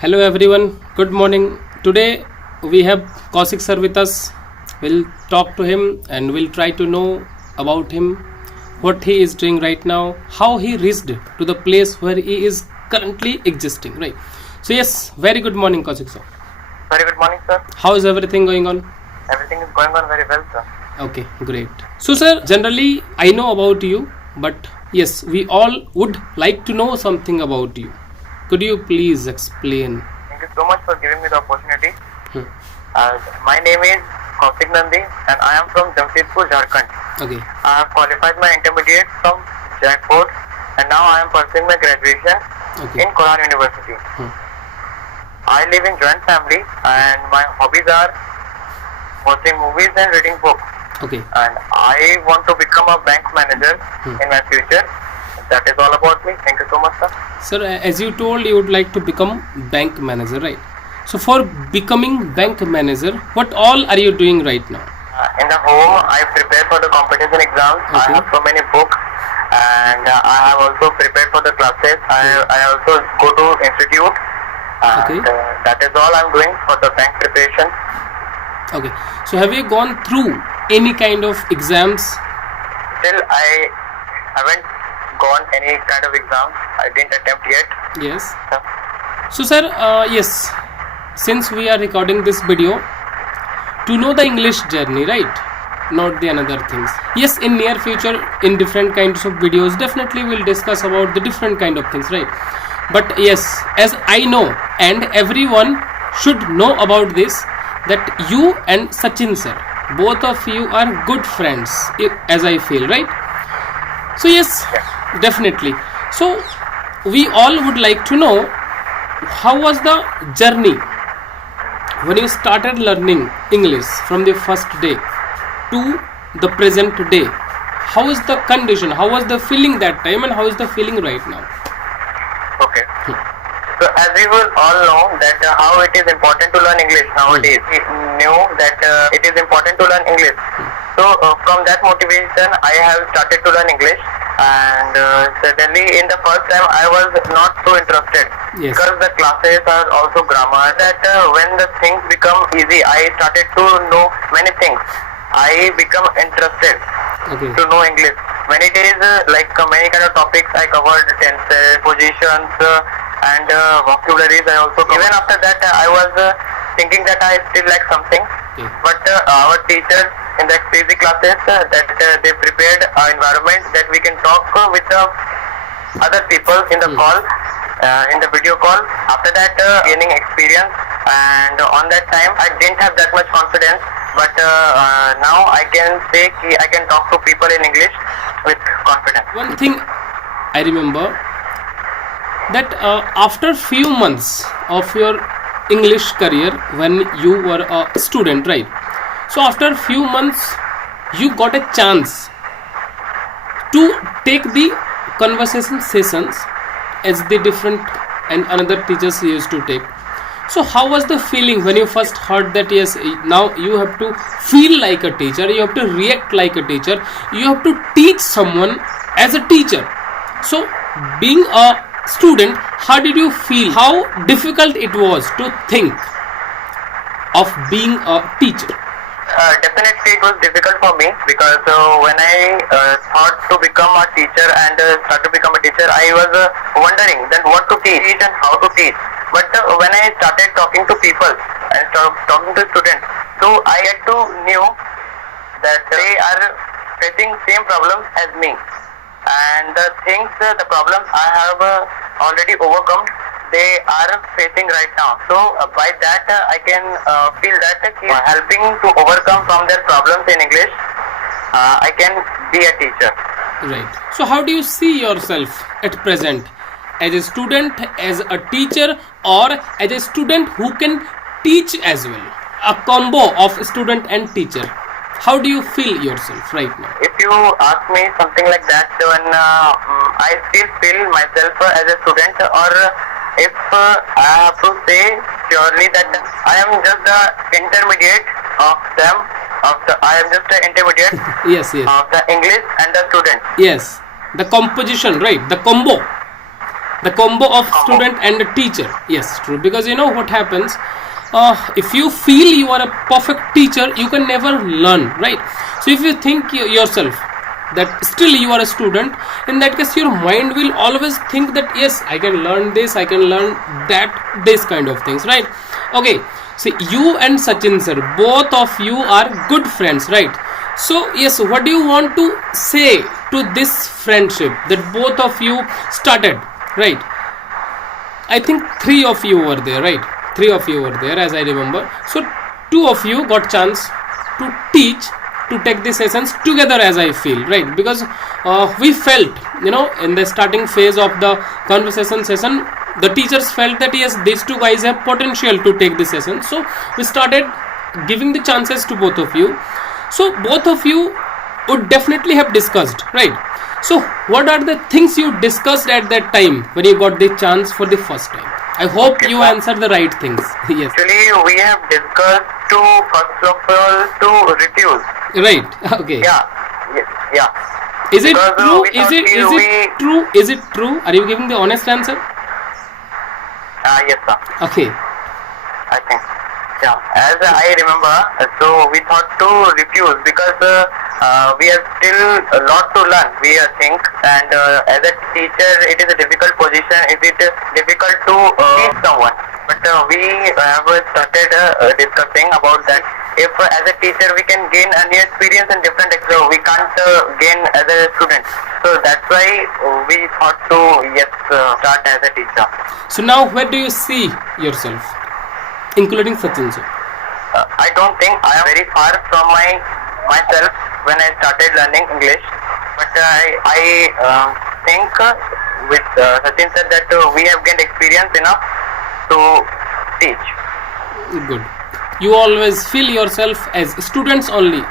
Hello everyone, good morning. Today we have Kaushik sir with us. We'll talk to him and we'll try to know about him, what he is doing right now, how he reached to the place where he is currently existing, right? So yes, very good morning Kaushik sir. Very good morning, sir. How is everything going on? Everything is going on very well, sir. Okay, great. So sir, generally I know about you, but yes, we all would like to know something about you. Could you please explain? Thank you so much for giving me the opportunity. Hmm. My name is Kaushik Nandi and I am from Jamshedpur, Jharkhand. Okay. I have qualified my intermediate from JAC board and now I am pursuing my graduation in Quran University. I live in joint family and my hobbies are watching movies and reading books. Okay. And I want to become a bank manager in my future. That is all about me. Thank you so much, sir. Sir, as you told, you would like to become bank manager, right? So for becoming bank manager, what all are you doing right now? In the home, I prepare for the competition exams. I have so many books and I have also prepared for the classes. I also go to institute. And that is all I'm doing for the bank preparation. Okay. So have you gone through any kind of exams? Still, I haven't gone any kind of exam. I didn't attempt yet. Yes. So sir, yes, since we are recording this video, to know the English journey, right? Not the another things. Yes, in near future, in different kinds of videos, definitely we'll discuss about the different kind of things, right? But yes, as I know and everyone should know about this, that you and Sachin sir, both of you are good friends, as I feel, right? So yes, definitely. So we all would like to know, how was the journey when you started learning English from the first day to the present day? How is the condition? How was the feeling that time and how is the feeling right now? Okay. So as we will all know that how it is important to learn English nowadays. We knew that it is important to learn English. So from that motivation, I have started to learn English. And suddenly in the first time I was not so interested. Yes. Because the classes are also grammar. That when the things become easy, I started to know many things. I become interested to know English. Many days, like many kind of topics I covered, tenses, positions, and vocabularies I also covered. Even after that, I was thinking that I still lack something. But our teachers in the SPEAKIZY classes, they prepared an environment that we can talk with other people in the call, in the video call. After that, gaining experience, and on that time I didn't have that much confidence. But now I can say I can talk to people in English with confidence. One thing I remember, that after few months of your English career, when you were a student, right? So after few months you got a chance to take the conversation sessions as the different and another teachers used to take. So how was the feeling when you first heard that yes, now you have to feel like a teacher, you have to react like a teacher, you have to teach someone as a teacher? So being a student, how did you feel? How difficult it was to think of being a teacher? Definitely it was difficult for me because when I thought to become a teacher and start to become a teacher, I was wondering then what to teach and how to teach. But when I started talking to people and talking to students, so I had to knew that they are facing same problems as me, and the things, the problems I have already overcome, they are facing right now. So by that I can feel that helping to overcome from their problems in English, I can be a teacher. Right. So how do you see yourself at present? As a student, as a teacher, or as a student who can teach as well? A combo of student and teacher. How do you feel yourself right now? If you ask me something like that, when I still feel myself as a student, or if I have to say purely that I am just the intermediate of them, I am just an intermediate yes. of the English and the student. Yes, the composition, right? The combo. The combo of student and a teacher. Yes, true. Because you know what happens, if you feel you are a perfect teacher, you can never learn, right? So if you think yourself that still you are a student, in that case your mind will always think that yes, I can learn this, I can learn that, this kind of things, right? Okay, see, you and Sachin sir, both of you are good friends, right? So yes, what do you want to say to this friendship that both of you started, right? I think 3 of you were there, right? 3 of you were there, as I remember. So 2 of you got chance to teach, to take the sessions together, as I feel, right? Because we felt, you know, in the starting phase of the conversation session, the teachers felt that yes, these 2 guys have potential to take the session. So we started giving the chances to both of you. So both of you would definitely have discussed, right? So what are the things you discussed at that time when you got the chance for the first time? I hope you answer the right things. Yes. Actually, we have discussed to first of all to refuse. Right. Okay. Yeah. Is it Because, true? we Is thought it true? Is it true? Are you giving the honest answer? Yes, sir. Okay. I think. Yeah. As I remember, so we thought to refuse because we have still a lot to learn. We think, and as a teacher, it is a difficult position. It is difficult to teach someone. But we have started discussing about that. If as a teacher we can gain a new experience and different experience, we can't gain as a student. So that's why we thought to start as a teacher. So now, where do you see yourself, including Sachin sir? I don't think I am very far from myself when I started learning English. But I think with Sachin said that we have gained experience enough to teach. Good. You always feel yourself as students only.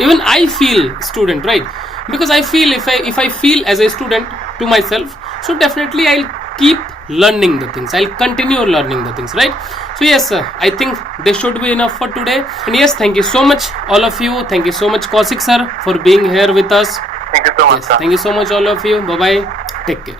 Even I feel student, right? Because I feel if I feel as a student to myself, so definitely I'll keep learning the things. I'll continue learning the things, right? So yes, I think this should be enough for today. And yes, thank you so much, all of you. Thank you so much, Kaushik sir, for being here with us. Thank you so much, sir. Thank you so much, all of you. Bye bye. Take care.